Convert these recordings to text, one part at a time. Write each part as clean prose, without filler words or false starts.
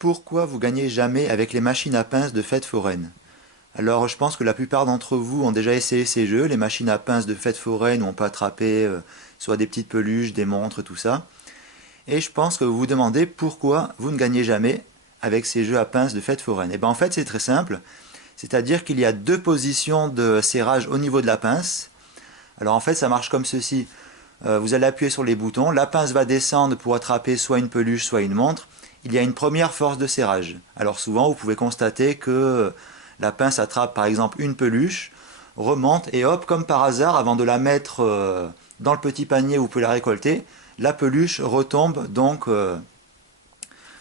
Pourquoi vous gagnez jamais avec les machines à pince de fêtes foraines? Alors je pense que la plupart d'entre vous ont déjà essayé ces jeux, les machines à pince de fêtes foraines où on peut attraper soit des petites peluches, des montres, tout ça. Et je pense que vous vous demandez pourquoi vous ne gagnez jamais avec ces jeux à pince de fêtes foraines. Et bien en fait c'est très simple, c'est-à-dire qu'il y a deux positions de serrage au niveau de la pince. Alors en fait ça marche comme ceci. Vous allez appuyer sur les boutons, la pince va descendre pour attraper soit une peluche, soit une montre. Il y a une première force de serrage. Alors souvent, vous pouvez constater que la pince attrape par exemple une peluche, remonte et hop, comme par hasard, avant de la mettre dans le petit panier où vous pouvez la récolter, la peluche retombe donc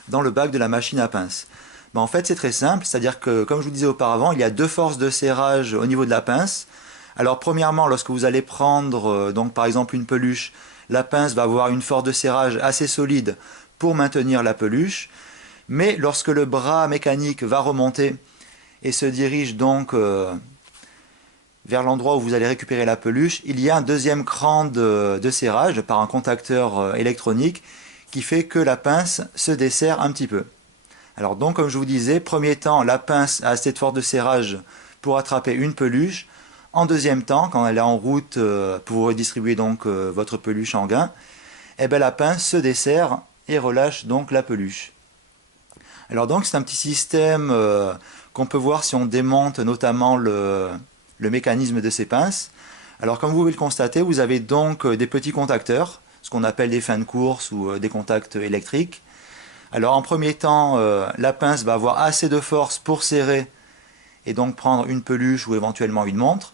dans le bac de la machine à pince. Ben, en fait, c'est très simple, c'est-à-dire que, comme je vous disais auparavant, il y a deux forces de serrage au niveau de la pince. Alors, premièrement, lorsque vous allez prendre, donc par exemple une peluche, la pince va avoir une force de serrage assez solide pour maintenir la peluche. Mais lorsque le bras mécanique va remonter et se dirige donc vers l'endroit où vous allez récupérer la peluche, il y a un deuxième cran de serrage par un contacteur électronique qui fait que la pince se desserre un petit peu. Alors donc, comme je vous disais, premier temps, la pince a assez de force de serrage pour attraper une peluche. En deuxième temps, quand elle est en route pour redistribuer donc votre peluche en gain, eh bien, la pince se desserre et relâche donc la peluche. Alors donc c'est un petit système qu'on peut voir si on démonte notamment le mécanisme de ces pinces. Alors comme vous pouvez le constater, vous avez donc des petits contacteurs, ce qu'on appelle des fins de course ou des contacts électriques. Alors en premier temps, la pince va avoir assez de force pour serrer et donc prendre une peluche ou éventuellement une montre.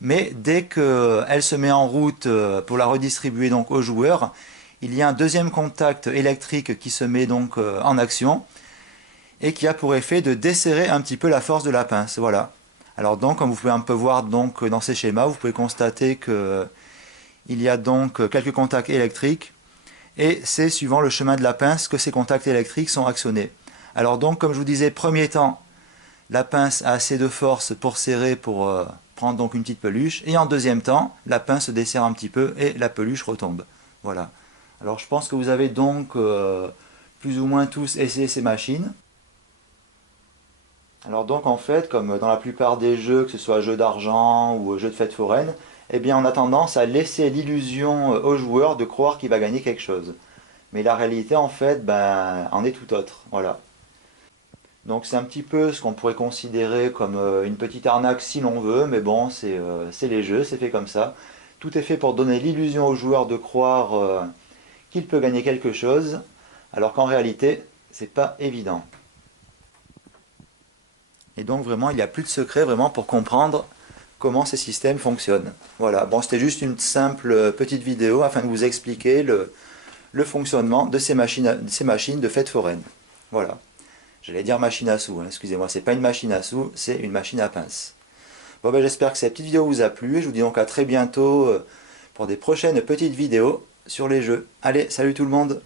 Mais dès qu'elle se met en route pour la redistribuer donc aux joueurs, il y a un deuxième contact électrique qui se met donc en action et qui a pour effet de desserrer un petit peu la force de la pince. Voilà. Alors donc, comme vous pouvez un peu voir donc dans ces schémas, vous pouvez constater que il y a donc quelques contacts électriques et c'est suivant le chemin de la pince que ces contacts électriques sont actionnés. Alors donc, comme je vous disais, premier temps, la pince a assez de force pour serrer, pour prendre donc une petite peluche, et en deuxième temps, la pince se desserre un petit peu et la peluche retombe. Voilà. Alors je pense que vous avez donc plus ou moins tous essayé ces machines. Alors donc en fait, comme dans la plupart des jeux, que ce soit jeux d'argent ou jeux de fête foraine, eh bien on a tendance à laisser l'illusion au joueur de croire qu'il va gagner quelque chose. Mais la réalité en fait, ben, en est tout autre. Voilà. Donc c'est un petit peu ce qu'on pourrait considérer comme une petite arnaque si l'on veut, mais bon, c'est les jeux, c'est fait comme ça. Tout est fait pour donner l'illusion au joueur de croire qu'il peut gagner quelque chose, alors qu'en réalité, c'est pas évident. Et donc vraiment, il n'y a plus de secret vraiment pour comprendre comment ces systèmes fonctionnent. Voilà, bon, c'était juste une simple petite vidéo afin de vous expliquer le fonctionnement de ces machines de fête foraine. Voilà. J'allais dire machine à sous, hein, excusez-moi, c'est pas une machine à sous, c'est une machine à pince. Bon ben j'espère que cette petite vidéo vous a plu et je vous dis donc à très bientôt pour des prochaines petites vidéos sur les jeux. Allez, salut tout le monde!